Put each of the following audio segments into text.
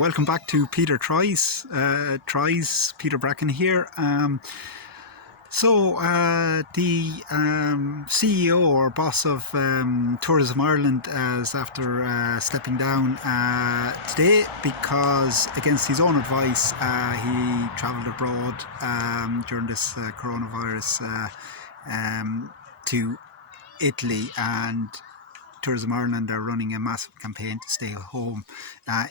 welcome back to Peter Tries. Peter Bracken here. The CEO or boss of Tourism Ireland is after stepping down today because, against his own advice, he travelled abroad during this coronavirus to Italy, and Tourism Ireland are running a massive campaign to stay home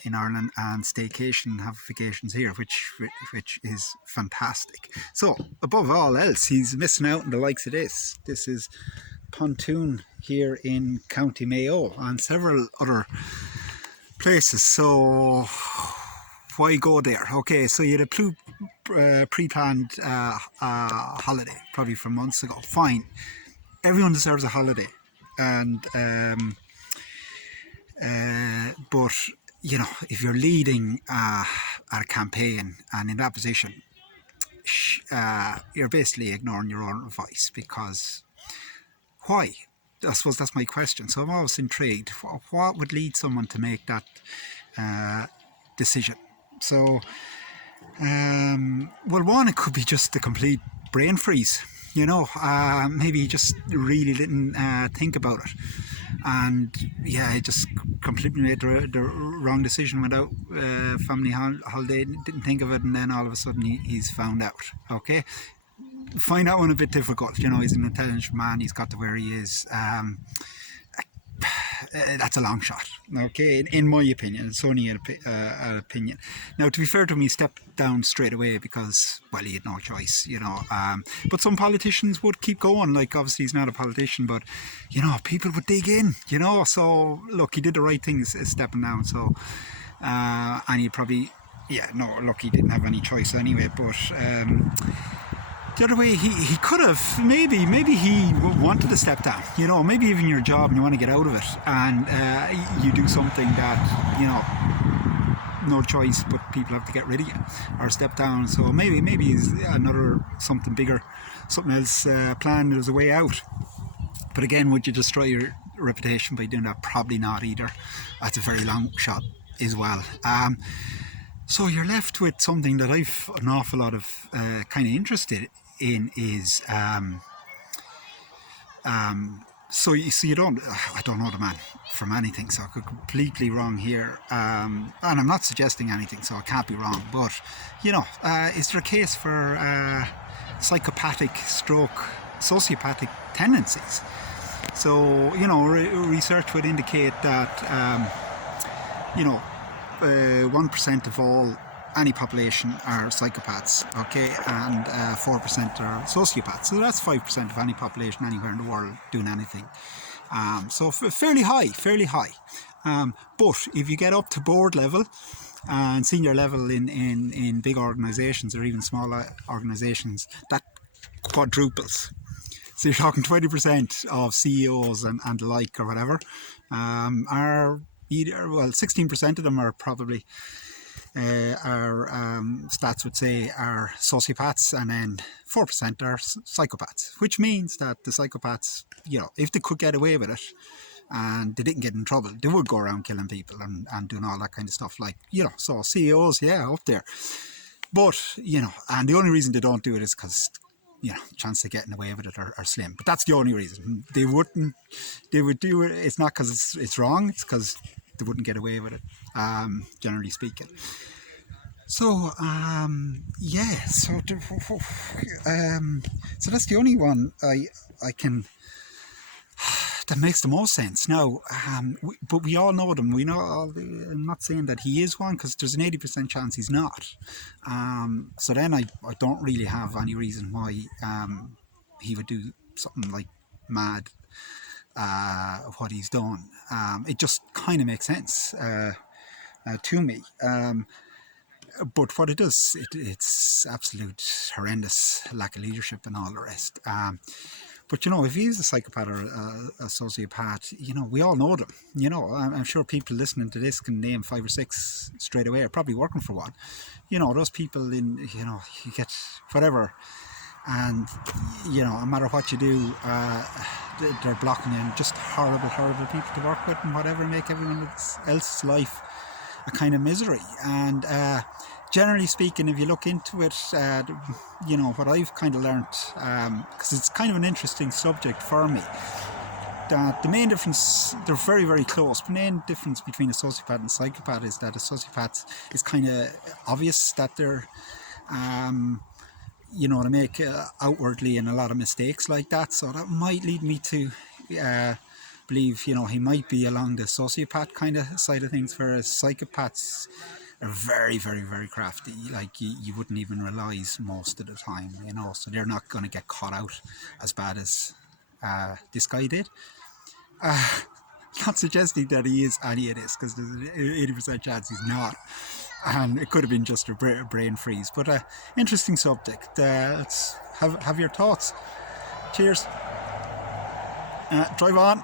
in Ireland and staycation, have vacations here, which is fantastic. So, above all else, he's missing out on the likes of this. This is Pontoon here in County Mayo and several other places. So, why go there? Okay, so you had a pre-planned holiday, probably from months ago. Fine. Everyone deserves a holiday. And but you know, if you're leading a campaign and in that position, you're basically ignoring your own advice. Because why? I suppose that's my question. So I'm always intrigued. What would lead someone to make that decision? So, well, one, it could be just a complete brain freeze. You know, maybe he just really didn't think about it, and yeah, he just completely made the wrong decision, went out family holiday, didn't think of it, and then all of a sudden he's found out. Okay, find out one a bit difficult. You know, he's an intelligent man, he's got to where he is. That's a long shot, okay, in my opinion. It's only an opinion. Now, to be fair to him, he stepped down straight away because, well, he had no choice, you know. But some politicians would keep going. Like, obviously he's not a politician, but, you know, people would dig in, you know. So, look, he did the right thing stepping down. So, and he probably, yeah, no, look, he didn't have any choice anyway. But the other way, he could have, maybe he wanted to step down, you know, maybe even your job and you want to get out of it, and you do something that, you know, no choice, but people have to get rid of you or step down. So maybe it's another something bigger, something else planned. There's a way out. But again, would you destroy your reputation by doing that? Probably not either. That's a very long shot as well. So you're left with something that I've an awful lot of kind of interested in is so you don't, I don't know the man from anything, so I could completely wrong here, and I'm not suggesting anything, so I can't be wrong. But you know, is there a case for psychopathic stroke sociopathic tendencies? So you know, research would indicate that you know, 1% of all any population are psychopaths, okay, and 4% are sociopaths. So that's 5% of any population anywhere in the world doing anything. So fairly high. But if you get up to board level and senior level in big organisations or even small organisations, that quadruples. So you're talking 20% of CEOs and the like or whatever are either, well, 16% of them are probably stats would say are sociopaths, and then 4% are psychopaths, which means that the psychopaths, you know, if they could get away with it and they didn't get in trouble, they would go around killing people and doing all that kind of stuff, like, you know. So CEOs, yeah, up there. But, you know, and the only reason they don't do it is because, you know, chance of getting away with it are slim. But that's the only reason. They would do it. It's not because it's wrong, it's because they wouldn't get away with it, generally speaking. So yeah, so that's the only one I can that makes the most sense. Now, but we all know them. We know I'm not saying that he is one, because there's an 80% chance he's not. So then I don't really have any reason why he would do something like mad what he's done. It just kind of makes sense to me. But what it does, it's absolute horrendous lack of leadership and all the rest. But, you know, if he's a psychopath or a sociopath, you know, we all know them. You know, I'm sure people listening to this can name 5 or 6 straight away, or probably working for one. You know, those people in, you know, you get whatever. And, you know, no matter what you do, they're blocking you, and just horrible people to work with and whatever, make everyone else's life a kind of misery. And generally speaking, if you look into it, you know, what I've kind of learnt, because it's kind of an interesting subject for me, that the main difference, they're very, very close. The main difference between a sociopath and a psychopath is that a sociopath is kind of obvious that they're, you know, they make outwardly and a lot of mistakes like that. So that might lead me to believe, you know, he might be along the sociopath kind of side of things, whereas psychopaths are very, very, very crafty. Like you wouldn't even realise most of the time, you know, so they're not going to get caught out as bad as this guy did. Not suggesting that he is any of this, because there's an 80% chance he's not, and it could have been just a brain freeze. But interesting subject. Let's have your thoughts. Cheers. Drive on.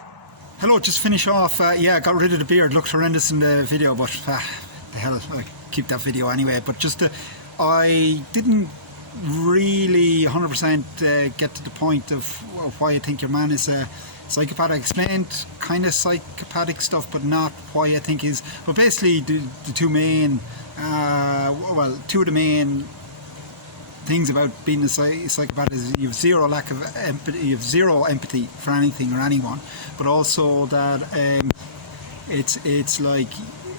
Hello, just finish off. Yeah, got rid of the beard. Looked horrendous in the video, but the hell, I keep that video anyway. But just I didn't really 100% get to the point of why I think your man is a psychopath. I explained kind of psychopathic stuff, but not why I think he's. But basically, the two main, two of the main things about being a psychopath is you have zero lack of empathy, you have zero empathy for anything or anyone, but also that it's like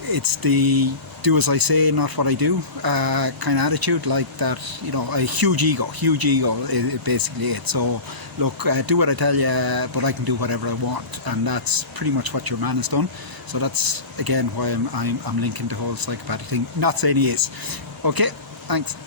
it's the do as I say, not what I do kind of attitude, like that, you know, a huge ego is basically it. So look, do what I tell you, but I can do whatever I want, and that's pretty much what your man has done. So that's again why I'm linking the whole psychopathic thing. Not saying he is. Okay, thanks.